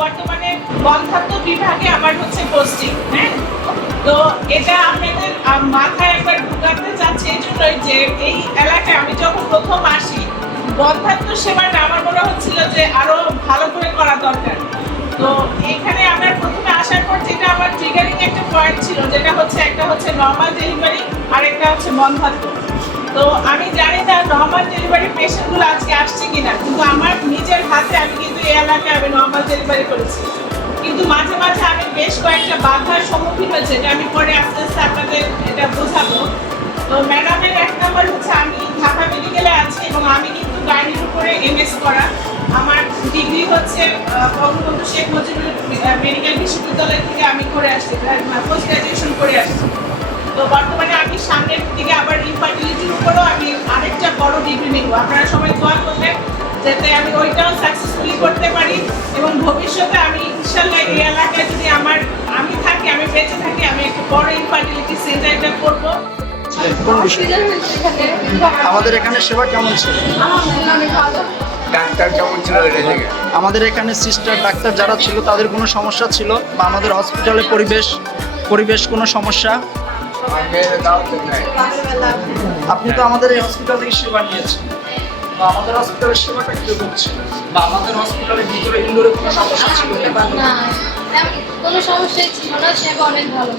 বর্তমানে বন্ধ্যাত্ব বিভাগে আমার হচ্ছে পোস্টিং। হ্যাঁ, তো এটা আপনাদের মাথায় একবার ঢুকাতে চাচ্ছি এই জন্যই যে এই এলাকায় আমি যখন প্রথম আসি বন্ধ্যাত্ব সেবাটা আমার মনে হচ্ছিল যে আরো ভালো করে করা দরকার। তো এখানে আমার প্রথমে আসার পর যেটা আমার ট্রিগারিং একটা পয়েন্ট ছিল, যেটা হচ্ছে একটা হচ্ছে নর্মাল ডেলিভারি আর একটা হচ্ছে বন্ধ্যাত্ব। তো আমি জানি না নর্মাল ডেলিভারি পেশেন্টগুলো আজকে আসছে কিনা, কিন্তু আমার নিজের হাতে আমি কিন্তু এই এলাকায় আমি নর্মাল ডেলিভারি করেছি। কিন্তু মাঝে মাঝে আমি বেশ কয়েকটা বাধার সম্মুখীন হয়েছে, এটা আমি পরে আস্তে আস্তে আপনাদের এটা বোঝাবো। তো ম্যাডামের এক নাম্বার হচ্ছে আমি ঢাকা মেডিকেলে আছি এবং আমি কিন্তু গাইনির উপরে এমএস করা। আমার ডিগ্রি হচ্ছে বঙ্গবন্ধু শেখ মুজিবুর মেডিকেল বিশ্ববিদ্যালয় থেকে আমি করে আসছি, পোস্ট গ্রাজুয়েশন করে আসছি। তো বর্তমানে আমি সামনের দিকে আবার ইনফার্টিলিটির উপরেও আমি আরেকটা বড় ডিগ্রি নিব। আপনারা সবাই দোয়া করবেন যাতে আমি ওইটাও সাকসেসফুলি করতে পারি এবং ভবিষ্যতে আমি ইনশাল্লাহ এই এলাকায় যদি আমি থাকি, আমি বেঁচে থাকি, আমি একটা বড় ইনফার্টিলিটি সেন্টারটা করবো। আমাদের এখানে সেবা কেমন ছিল? ডাক্তার কেমন ছিল? আমাদের এখানে সিস্টার ডাক্তার যারা ছিল তাদের কোনো সমস্যা ছিল বা আমাদের হসপিটালের পরিবেশ কোনো সমস্যা? আপনি তো আমাদের এই হসপিটাল থেকে সেবা নিয়েছেন, বা আমাদের হসপিটালের সেবাটা কিরকম ছিল, বা আমাদের হসপিটালের ভিতরে ইনডোরে কোনো সমস্যা ছিল? না, কোনো সমস্যাই ছিল না, সেবা অনেক ভালো।